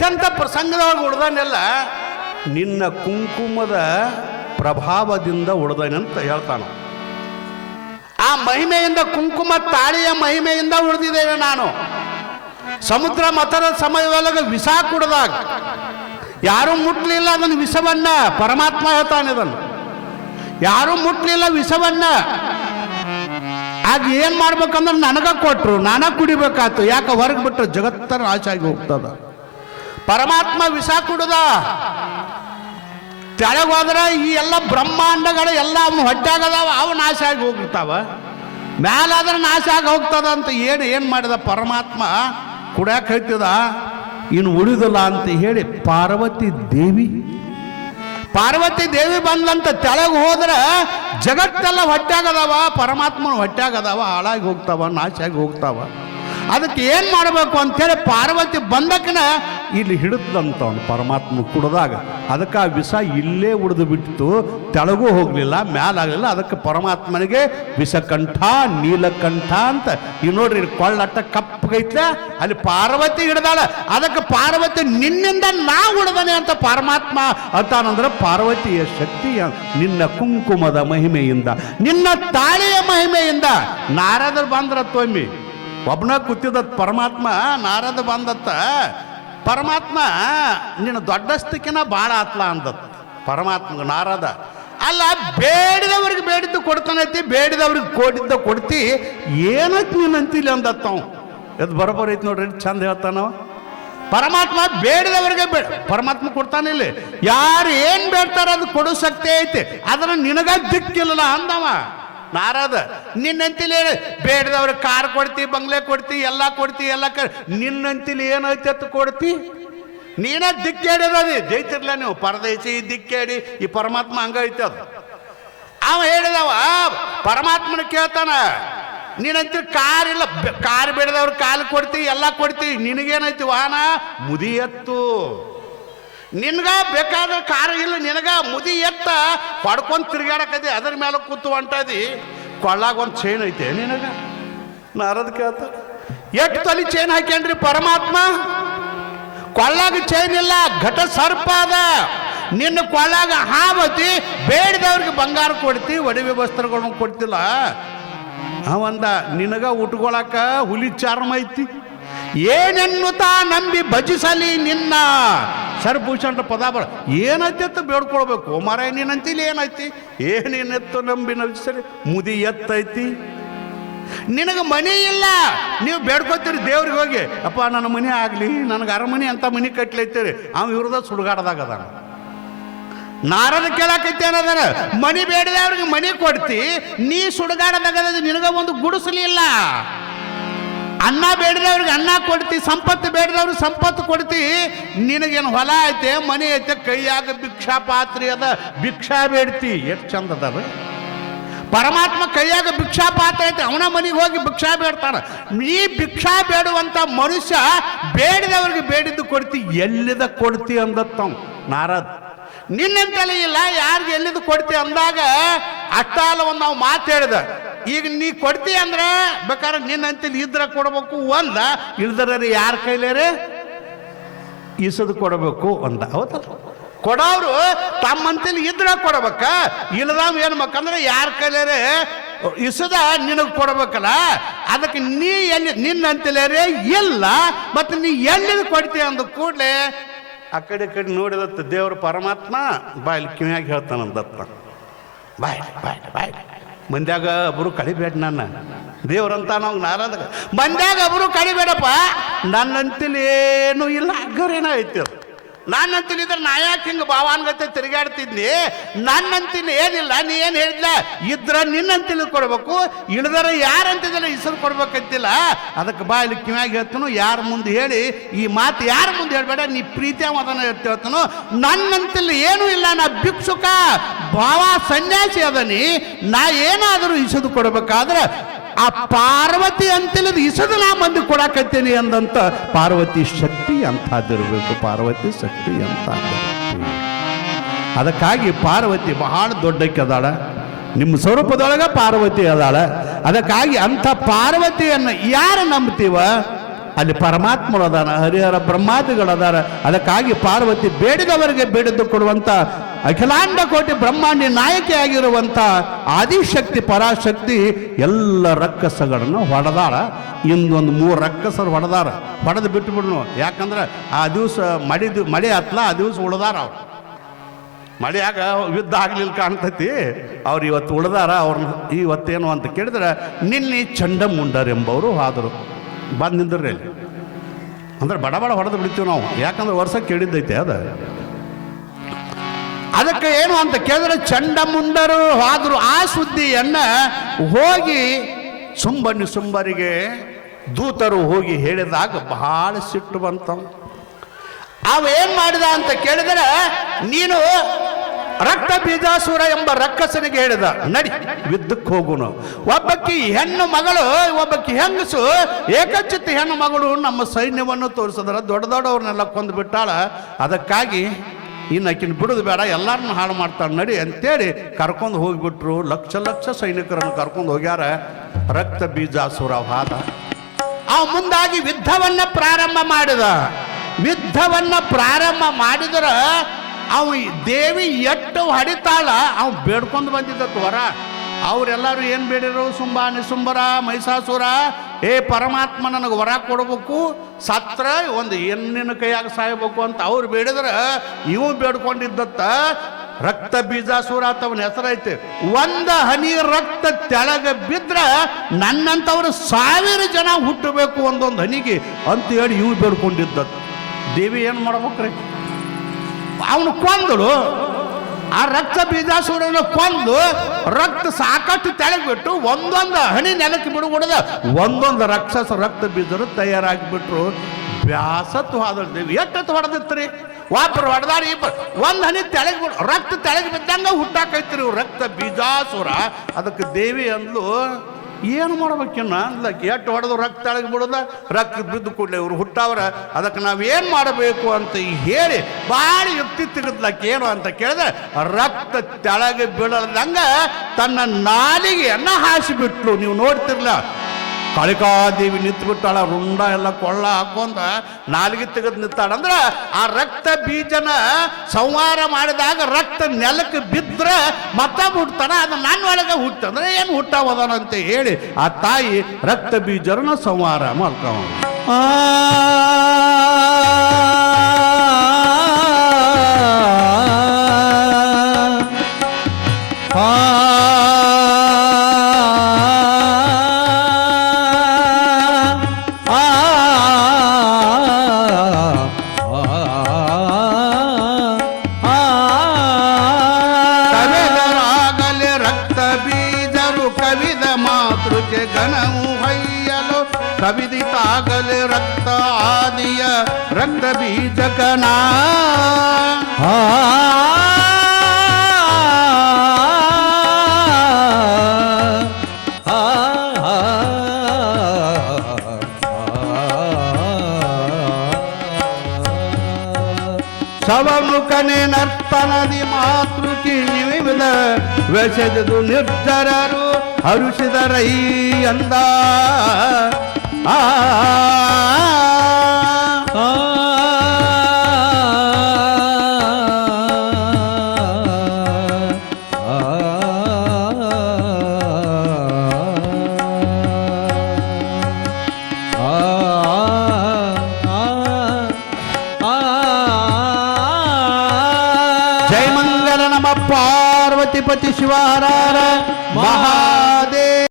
ಎಂತೆಂಥ ಪ್ರಸಂಗದೊಳಗೆ ಉಳ್ದಾನೆಲ್ಲ ನಿನ್ನ ಕುಂಕುಮದ ಪ್ರಭಾವದಿಂದ ಉಳ್ದಾನೆ ಅಂತ ಹೇಳ್ತಾನ. ಆ ಮಹಿಮೆಯಿಂದ, ಕುಂಕುಮ ತಾಳಿಯ ಮಹಿಮೆಯಿಂದ ಉಳಿದಿದ್ದೇನೆ ನಾನು. ಸಮುದ್ರ ಮಥನ ಸಮಯದೊಳಗೆ ವಿಷ ಕುಡ್ದಾಗ ಯಾರೂ ಮುಟ್ಲಿಲ್ಲ ಅದನ್ನು ವಿಷವನ್ನ, ಪರಮಾತ್ಮ ಹೇಳ್ತಾನೆ ಅದನ್ನು. ಯಾರೂ ಮುಟ್ಲಿಲ್ಲ ವಿಷವನ್ನ. ಆಗ ಏನ್ ಮಾಡ್ಬೇಕಂದ್ರೆ ನನಗ ಕೊಟ್ರು, ನಾನ ಕುಡಿಬೇಕಾಯ್ತು. ಯಾಕೆ ಹೊರಗೆ ಬಿಟ್ಟು ಜಗತ್ತರ ನಾಶ ಆಗಿ ಹೋಗ್ತದ. ಪರಮಾತ್ಮ ವಿಷ ಕುಡ್ದ. ತೆಳಗೋದ್ರೆ ಈ ಎಲ್ಲ ಬ್ರಹ್ಮಾಂಡಗಳು ಎಲ್ಲ ಅವನು ಹೊಟ್ಟಾಗದಾವ, ಅವು ನಾಶ ಆಗಿ ಹೋಗಿರ್ತಾವ. ಮ್ಯಾಲಾದ್ರೆ ನಾಶ ಆಗಿ ಹೋಗ್ತದ ಅಂತ ಏನು ಮಾಡಿದ ಪರಮಾತ್ಮ ಕುಡ್ಯಾಕ ಹೇಳ್ತಿದ. ಇನ್ನು ಉಳಿದಿಲ್ಲ ಅಂತ ಹೇಳಿ ಪಾರ್ವತಿ ದೇವಿ ಬಂದಂತ ತೆಳಗೆ ಹೋದ್ರೆ ಜಗತ್ತೆಲ್ಲ ಹೊಟ್ಟಾಗದಾವ, ಪರಮಾತ್ಮನ ಹೊಟ್ಟಾಗದಾವ, ಹಾಳಾಗಿ ಹೋಗ್ತಾವ, ನಾಶ ಆಗಿ ಹೋಗ್ತಾವ. ಅದಕ್ಕೆ ಏನು ಮಾಡಬೇಕು ಅಂತೇಳಿ ಪಾರ್ವತಿ ಬಂದಕ್ಕನ ಇಲ್ಲಿ ಹಿಡಿದಂತವನು ಪರಮಾತ್ಮ ಕುಡ್ದಾಗ. ಅದಕ್ಕೆ ಆ ವಿಷ ಇಲ್ಲೇ ಉಳಿದು ಬಿಟ್ಟು ತೆಳಗೂ ಹೋಗಲಿಲ್ಲ, ಮ್ಯಾಲಾಗಲಿಲ್ಲ. ಅದಕ್ಕೆ ಪರಮಾತ್ಮನಿಗೆ ವಿಷಕಂಠ, ನೀಲಕಂಠ ಅಂತ. ಈ ನೋಡ್ರಿ ಕೊಳ್ಳಟ್ಟ ಕಪ್ಪಗೈತ್ಲ, ಅಲ್ಲಿ ಪಾರ್ವತಿ ಹಿಡ್ದಾಳ. ಅದಕ್ಕೆ ಪಾರ್ವತಿ ನಿನ್ನಿಂದ ನಾ ಉಳಿದಾನೆ ಅಂತ ಪರಮಾತ್ಮ ಅಂತಾನಂದ್ರೆ ಪಾರ್ವತಿಯ ಶಕ್ತಿಯ ನಿನ್ನ ಕುಂಕುಮದ ಮಹಿಮೆಯಿಂದ, ನಿನ್ನ ತಾಳಿಯ ಮಹಿಮೆಯಿಂದ. ನಾರದರು ಬಂದ್ರ ತೊಮ್ಮಿ ಒಬ್ಬನ ಕೂತಿದ್ದತ್ ಪರಮಾತ್ಮ. ನಾರದ ಬಂದತ್ತ ಪರಮಾತ್ಮ ನಿನ್ನ ದೊಡ್ಡಸ್ತಿಕಿನ ಭಾಳ ಆತ್ಲ ಅಂದತ್ ಪರಮಾತ್ಮ. ನಾರದ ಅಲ್ಲ, ಬೇಡಿದವ್ರಿಗೆ ಬೇಡಿದ್ದು ಕೊಡ್ತಾನೈತಿ, ಬೇಡಿದವ್ರಿಗೆ ಕೊಡಿದ್ದ ಕೊಡ್ತಿ, ಏನೈತಿ ನೀನಂತಿಲ್ಲ ಅಂದತ್ತ ಅವ. ಅದು ಬರೋಬ್ಬರ ಐತಿ ನೋಡ್ರಿ, ಚಂದ ಹೇಳ್ತಾನವ ಪರಮಾತ್ಮ. ಬೇಡಿದವ್ರಿಗೆ ಪರಮಾತ್ಮ ಕೊಡ್ತಾನಿಲ್ಲ. ಯಾರು ಏನ್ ಬೇಡ್ತಾರ ಅದು ಕೊಡೋ ಶಕ್ತಿ ಐತಿ, ಅದನ್ನ ನಿನಗ ದಿಕ್ಕಿಲ್ಲ ಅಂದವ ನಾರದ. ನಿನ್ನಂತಿಲಿ ಬೇಡದವ್ರ ಕಾರ್ ಕೊಡ್ತಿ, ಬಂಗ್ಲೆ ಕೊಡ್ತಿ, ಎಲ್ಲ ಕೊಡ್ತಿ, ಎಲ್ಲ ನಿನ್ನಂತಿಲಿ ಏನೈತಿ ಅಂತ ಕೊಡ್ತಿ. ನೀನ ದಿಕ್ಕೇಡಿರೋದಿ ಜೈತಿರ್ಲ ನೀವು ಪರದೇಶಿ ದಿಕ್ಕೇಡಿ. ಈ ಪರಮಾತ್ಮ ಹಂಗೈತಿ ಅದು. ಅವ ಹೇಳಿದವ ಪರಮಾತ್ಮನ ಕೇಳ್ತಾನ, ನೀನಂತಿ ಕಾರ್ ಇಲ್ಲ, ಕಾರ್ ಬೇಡದವ್ರ ಕಾಲು ಕೊಡ್ತಿ, ಎಲ್ಲ ಕೊಡ್ತಿ, ನಿನಗೇನೈತಿ ವಾಹನ ಮುದಿ ಎತ್ತು. ನಿನ್ಗ ಬೇಕಾದ್ರೆ ಕಾರು ಇಲ್ಲ, ನಿನಗ ಮುದಿ ಎತ್ತ ಹೊಡ್ಕೊಂಡು ತಿರ್ಗಾಡಕದಿ, ಅದ್ರ ಮೇಲೆ ಕೂತು ಹೊಂಟದಿ. ಕೊಳ್ಳಾಗ ಒಂದು ಚೈನ್ ಐತೆ ನಿನಗ. ನಾರದ ಕೇಳ್ತ, ಎಷ್ಟು ತಲೆ ಚೈನ್ ಹಾಕ್ಯನ್ರಿ ಪರಮಾತ್ಮ? ಕೊಳ್ಳಾಗ ಚೈನ್ ಇಲ್ಲ, ಘಟ ಸರ್ಪ ಅದ. ನಿನ್ನ ಕೊಳ್ಳಾಗ ಹಾವತಿ, ಬೇಡಿದವ್ರಿಗೆ ಬಂಗಾರ ಕೊಡ್ತಿ, ಒಡವೆ ವಸ್ತ್ರಗಳನ್ನು ಕೊಡ್ತಿಲ್ಲ. ಅವಂದ ನಿನಗ ಉಟ್ಕೊಳಕ ಹುಲಿ ಚಾರ್ಮ ಐತಿ. ಏನೆನ್ನುತ್ತಾ ನಂಬಿ ಭಜಿಸಲಿ ನಿನ್ನ. ಸರ್ಭೂಷಣ ಪದ ಬರ ಏನೈತಿ ಅಂತ ಬೇಡ್ಕೊಳ್ಬೇಕು. ಮರ ನೀನಂತಿಲಿ ಏನೈತಿ, ಏನೇನೆತ್ತು ನಂಬಿ ನಗಿಸಲಿ ಮುದಿ ಎತ್ತೈತಿ. ನಿನಗೆ ಮನೆ ಇಲ್ಲ, ನೀವು ಬೇಡ್ಕೊತೀರಿ ದೇವ್ರಿಗೆ ಹೋಗಿ, ಅಪ್ಪ ನನ್ನ ಮನೆ ಆಗಲಿ, ನನಗೆ ಅರಮನೆ ಅಂತ ಮನೆ ಕಟ್ಲೈತೀರಿ. ಅವ ಇವ್ರದ ಸುಡುಗಾಡ್ದಾಗ ಅದಾನ. ನಾರದ ಕೇಳಾಕೈತಿ ಅನ್ನೋದಾರ, ಮನಿ ಬೇಡಿದವ್ರಿಗೆ ಮನೆ ಕೊಡ್ತಿ, ನೀ ಸುಡುಗಾಡದಾಗ ನಿನಗ ಒಂದು ಗುಡಿಸಲಿಲ್ಲ. ಅನ್ನ ಬೇಡಿದವ್ರಿಗೆ ಅನ್ನ ಕೊಡ್ತಿ, ಸಂಪತ್ತು ಬೇಡಿದವ್ರಿಗೆ ಸಂಪತ್ತು ಕೊಡ್ತಿ. ನಿನಗೇನು ಹೊಲ ಐತೆ, ಮನೆ ಐತೆ, ಕೈಯಾಗ ಭಿಕ್ಷಾ ಪಾತ್ರೆ ಅದ, ಭಿಕ್ಷಾ ಬೇಡ್ತಿ. ಎಷ್ಟು ಚಂದ ಅದ ಪರಮಾತ್ಮ. ಕೈಯಾಗ ಭಿಕ್ಷಾ ಪಾತ್ರೆ ಐತೆ, ಅವನ ಮನೆಗೆ ಹೋಗಿ ಭಿಕ್ಷಾ ಬೇಡ್ತಾನ. ನೀ ಭಿಕ್ಷಾ ಬೇಡುವಂತ ಮನುಷ್ಯ ಬೇಡಿದವ್ರಿಗೆ ಬೇಡಿದ್ದು ಕೊಡ್ತಿ, ಎಲ್ಲಿದ ಕೊಡ್ತಿ ಅಂದತ್ತವ್ ನಾರದ್. ನಿನ್ನಂತಲೇ ಇಲ್ಲ, ಯಾರಿಗೆ ಎಲ್ಲಿದ್ದು ಕೊಡ್ತಿ ಅಂದಾಗ ಅಷ್ಟಾಲ ಒಂದು ನಾವು ಮಾತು ಹೇಳಿದ. ಈಗ ನೀ ಕೊಡ್ತಿ ಅಂದ್ರೆ ಬೇಕಾದ್ರೆ ನಿನ್ನಂತಲ್ಲಿ ಇದ್ರ ಕೊಡಬೇಕು ಒಂದ, ಇಲ್ದ್ರ ಯಾರ ಕೈಲೇರೆ ಇಸದು ಕೊಡಬೇಕು ಒಂದ. ಹೌದಲ್ಲ, ಕೊಡೋರು ತಮ್ಮಂತಲ್ಲಿ ಇದ್ರ ಕೊಡಬೇಕ, ಇಲ್ಲದಾವ್ ಏನ್ ಬೇಕಂದ್ರೆ ಯಾರ ಕೈಲೇರೆ ಇಸದ ನಿನಗೆ ಕೊಡಬೇಕಲ್ಲ. ಅದಕ್ಕೆ ನೀ ಎಲ್ಲಿ ನಿನ್ನಂತಲೇರೆ ಇಲ್ಲ, ಮತ್ತೆ ನೀ ಎಲ್ಲಿದು ಕೊಡ್ತೀಯ ಅಂದ ಕೂಡಲೇ ಆ ಕಡೆ ನೋಡಿದತ್ತ ದೇವ್ರ ಪರಮಾತ್ಮ ಬಾಯಲ್ಲಿ ಕಿವಿಯಾಗಿ ಹೇಳ್ತಾನಂದತ್ತ. ಬಾಯ್ ಬಾಯ್ ಬಾಯ್ ಮಂದ್ಯಾಗ ಒಬ್ಬರು ಕಳಿಬೇಡ ನನ್ನ ದೇವ್ರಂತ ನಾವು ನಾರಾದಾಗ. ಮಂದ್ಯಾಗ ಒಬ್ಬರು ಕಳಿಬೇಡಪ್ಪ, ನನ್ನಂತಿಲಿ ಏನೂ ಇಲ್ಲ, ಅಗ್ಗರೇನ ಐತಿ. ನನ್ನಂತಿಲಿದ್ರೆ ನಾ ಯಾಕೆ ಹಿಂಗೆ ಭಾವಾನ್ಗತೆ ತಿರುಗಾಡ್ತಿದ್ನಿ? ನನ್ನಂತಿಲಿ ಏನಿಲ್ಲ, ನೀ ಏನು ಹೇಳಿದ್ಲ, ಇದ್ರ ನಿನ್ನಂತಿಲಿ ಕೊಡ್ಬೇಕು, ಇಳಿದರ ಯಾರಂತಿದ್ದಲ್ಲ ಹೆಸರು ಕೊಡ್ಬೇಕಂತಿಲ್ಲ. ಅದಕ್ಕೆ ಬಾ ಇಲ್ಲಿ ಕಿವ್ಯಾಗಿ ಹೇಳ್ತಾನು, ಯಾರ ಮುಂದೆ ಹೇಳಿ ಈ ಮಾತು ಯಾರ ಮುಂದೆ ಹೇಳ್ಬೇಡ, ನೀ ಪ್ರೀತಿಯ ಮದನ ಹೇಳ್ತೇಳ್ತಾನು. ನನ್ನಂತಿಲ್ಲಿ ಏನೂ ಇಲ್ಲ, ನಾ ಭಿಕ್ಷುಕ ಭಾವ ಸನ್ಯಾಸಿ ಅದನಿ. ನಾ ಏನಾದರೂ ಇಸದು ಕೊಡ್ಬೇಕಾದ್ರೆ ಆ ಪಾರ್ವತಿ ಅಂತಿಲ್ಲದ ಇಸದು ನಾ ಮಂದಿ ಕೊಡಾಕತ್ತೀನಿ ಅಂದಂತ ಪಾರ್ವತಿ ಶಕ್ತಿ ಅಂಥದ್ದಿರಬೇಕು. ಪಾರ್ವತಿ ಶಕ್ತಿ ಅಂತ ಅದಕ್ಕಾಗಿ ಪಾರ್ವತಿ ಬಹಳ ದೊಡ್ಡಕ್ಕೆ ಅದಾಳ. ನಿಮ್ಮ ಸ್ವರೂಪದೊಳಗ ಪಾರ್ವತಿ ಅದಾಳ. ಅದಕ್ಕಾಗಿ ಅಂಥ ಪಾರ್ವತಿಯನ್ನು ಯಾರು ನಂಬ್ತೀವ ಅಲ್ಲಿ ಪರಮಾತ್ಮರು ಅದಾನ, ಹರಿಹರ ಬ್ರಹ್ಮಾದಿಗಳದಾರ. ಅದಕ್ಕಾಗಿ ಪಾರ್ವತಿ ಬೇಡಿದವರಿಗೆ ಬೇಡಿದ್ದು ಕೊಡುವಂಥ ಅಖಿಲಾಂಡ ಕೋಟಿ ಬ್ರಹ್ಮಾಂಡಿ ನಾಯಕಿ ಆಗಿರುವಂಥ ಆದಿಶಕ್ತಿ ಪರಾಶಕ್ತಿ ಎಲ್ಲ ರಕ್ಕಸಗಳನ್ನು ಹೊಡೆದಾಳ. ಇನ್ನೊಂದು 3 ರಕ್ಕಸರು ಹೊಡೆದು ಬಿಟ್ಟು ಬಿಡ್ನು. ಯಾಕಂದ್ರೆ ಆ ದಿವಸ ಮಳೆ ಹತ್ಲ, ಆ ದಿವಸ ಉಳ್ದಾರ ಅವ್ರು. ಮಳೆಯಾಗ ಯುದ್ಧ ಆಗ್ಲಿಲ್ಲ ಕಾಣ್ತೈತಿ. ಅವ್ರು ಇವತ್ತು ಉಳ್ದಾರ. ಅವ್ರನ್ನ ಇವತ್ತೇನು ಅಂತ ಕೇಳಿದ್ರೆ ನಿನ್ನೆ ಚಂಡಮುಂಡರೆಂಬವರು ಆದರು. ಬಂದು ನಿಂದ್ರಿ ಅಲ್ಲಿ ಅಂದ್ರೆ ಬಡ ಹೊಡೆದು ಬಿಡ್ತೀವಿ ನಾವು. ಯಾಕಂದ್ರೆ ವರ್ಷ ಕೇಳಿದ್ದೈತೆ ಅದು. ಅದಕ್ಕೆ ಏನು ಅಂತ ಕೇಳಿದ್ರೆ ಚಂಡಮುಂಡರು ಆದರು. ಆ ಸುದ್ದಿಯನ್ನ ಹೋಗಿ ಸುಂಬರಿಗೆ ದೂತರು ಹೋಗಿ ಹೇಳಿದಾಗ ಬಹಳ ಸಿಟ್ಟು ಬಂತ. ಅವೇನ್ ಮಾಡಿದ ಅಂತ ಕೇಳಿದರೆ, ನೀನು ರಕ್ತ ಬೀಜಾಸುರ ಎಂಬ ರಕ್ಕಸನಿಗೆ ಹೇಳಿದ, ನಡಿ ಯುದ್ಧಕ್ಕೆ ಹೋಗುನು. ಒಬ್ಬಕ್ಕಿ ಹೆಣ್ಣು ಮಗಳು, ಒಬ್ಬಕ್ಕಿ ಹೆಂಗಸು, ಏಕಚಿತ್ತ ಹೆಣ್ಣು ಮಗಳು ನಮ್ಮ ಸೈನ್ಯವನ್ನು ತೋರಿಸಿದ್ರ ದೊಡ್ಡವ್ರನ್ನೆಲ್ಲ ಕೊಂದು ಬಿಟ್ಟಾಳ. ಅದಕ್ಕಾಗಿ ಇನ್ನು ಆಕಿನ ಬಿಡೋದು ಬೇಡ, ಎಲ್ಲರನ್ನ ಹಾಳು ಮಾಡ್ತಾಳೆ, ನಡಿ ಅಂತೇಳಿ ಕರ್ಕೊಂಡು ಹೋಗಿಬಿಟ್ರು. ಲಕ್ಷ ಸೈನಿಕರನ್ನು ಕರ್ಕೊಂಡು ಹೋಗ್ಯಾರ. ರಕ್ತ ಬೀಜಾಸುರ ಹಾದ. ಅವ ಮುಂದಾಗಿ ಯುದ್ಧವನ್ನ ಪ್ರಾರಂಭ ಮಾಡಿದ್ರ ಅವ ದೇವಿ ಎಟ್ಟು ಹೊಡಿತಾಳ. ಅವ್ ಬೇಡ್ಕೊಂಡು ಬಂದಿದ್ದ ವರ. ಅವರೆಲ್ಲರೂ ಏನು ಬೇಡಿರು? ನಿಸುಂಬರ ಮಹಿಷಾಸುರ, ಏ ಪರಮಾತ್ಮ ನನಗೆ ವರ ಕೊಡಬೇಕು, ಸತ್ರ ಒಂದು ಹೆಣ್ಣಿನ ಕೈಯಾಗ ಸಾಯಬೇಕು ಅಂತ ಅವ್ರು ಬೇಡಿದ್ರೆ ಇವು ಬೇಡ್ಕೊಂಡಿದ್ದತ್ತ ರಕ್ತ ಬೀಜಾಸುರ ಅಂತವನ ಹೆಸರೈತೆ. ಒಂದು ಹನಿ ರಕ್ತ ತೆಳಗ ಬಿದ್ರ ನನ್ನಂತವ್ರು 1000 ಜನ ಹುಟ್ಟಬೇಕು ಒಂದೊಂದು ಹನಿಗೆ ಅಂತ ಹೇಳಿ ಇವು ಬೇಡ್ಕೊಂಡಿದ್ದತ್ತ. ದೇವಿ ಏನು ಮಾಡ್ಬೇಕ್ರಿ? ಅವನು ಕೊಂದಳು. ಆ ರಕ್ತ ಬೀಜಾಸುರನ ಕೊಂದು ರಕ್ತ ಸಾಕಷ್ಟು ತೆಳಗ್ಬಿಟ್ಟು ಒಂದೊಂದು ಹನಿ ನೆಲಕ್ಕೆ ಬಿಡುಗೂಡದ ಒಂದೊಂದು ರಕ್ತ ಬೀಜರು ತಯಾರಾಗಿಬಿಟ್ರು. ಬ್ಯಾಸತ್ತು ಹೋದಳು ದೇವಿ. ಎಷ್ಟತ್ತು ಹೊಡೆದಿತ್ರಿ? ಒಬ್ಬರು ಹೊಡೆದಾರ, ಇಬ್ಬರು. ಒಂದು ಹನಿ ರಕ್ತ ತೆಳಗೆ ಬಿದ್ದಂಗ ಹುಟ್ಟಾಕೈತ್ರಿ ರಕ್ತ ಬೀಜಾಸುರ. ಅದಕ್ಕೆ ದೇವಿ ಅಂದ್ಲು, ಏನು ಮಾಡ್ಬೇಕಿನ್ನ ಅಂದ್ಲಕ್ಕೆ. ಎಷ್ಟು ಹೊಡೆದು ರಕ್ತ ತೆಳಗೆ ಬಿಡೋದ, ರಕ್ತ ಬಿದ್ದು ಕೂಡಲೇ ಇವ್ರು ಹುಟ್ಟವ್ರ. ಅದಕ್ಕೆ ನಾವೇನು ಮಾಡಬೇಕು ಅಂತ ಹೇಳಿ ಭಾಳ ಯುಕ್ತಿ ತೆಗೆದ್ಲಕ್ಕೆ. ಏನು ಅಂತ ಕೇಳಿದ್ರೆ, ರಕ್ತ ತೆಳಗೆ ಬೀಳದಂಗ ತನ್ನ ನಾಲಿಗೆಯನ್ನು ಹಾಸಿಬಿಟ್ಲು. ನೀವು ನೋಡ್ತಿರ್ಲ, ಕಾಳಿಕಾದೇವಿ ನಿಂತ್ಬಿಟ್ಟಾಳ, ರುಂಡ ಎಲ್ಲ ಕೊಳ್ಳ ಹಾಕೊಂಡ ನಾಲಿಗೆ ತೆಗೆದು ನಿಂತಾಳ. ಅಂದ್ರೆ ಆ ರಕ್ತ ಬೀಜನ ಸಂಹಾರ ಮಾಡಿದಾಗ ರಕ್ತ ನೆಲಕ್ಕೆ ಬಿದ್ದರೆ ಮತ್ತೊಬ್ಬ ಹುಡ್ತಾನ, ಅದು ನನ್ನ ಒಳಗೆ ಹುಟ್ಟಂದ್ರೆ ಏನು ಹುಟ್ಟಾವದಾನ ಅಂತ ಹೇಳಿ ಆ ತಾಯಿ ರಕ್ತ ಬೀಜರನ್ನ ಸಂಹಾರ ಮಾಡ್ತಾವ. ಕವಿದಿತಾಗಲೆ ರಕ್ತ ಆದಿಯ ರಕ್ತ ಬೀಜಕನ ಸವಮುಖನೆ ನರ್ತನದಿ ಮಾತೃಕಿ ವಿವಿಧ ವೆಸೆದು ನಿರ್ಜರರು ಹರುಷಿದರೈ ಅಂದ. ಜಯ ಮಂಗಲ ನಮ ಪಾರ್ವತಿಪತಿ ಶಿವಹರ ಮಹಾದೇವ.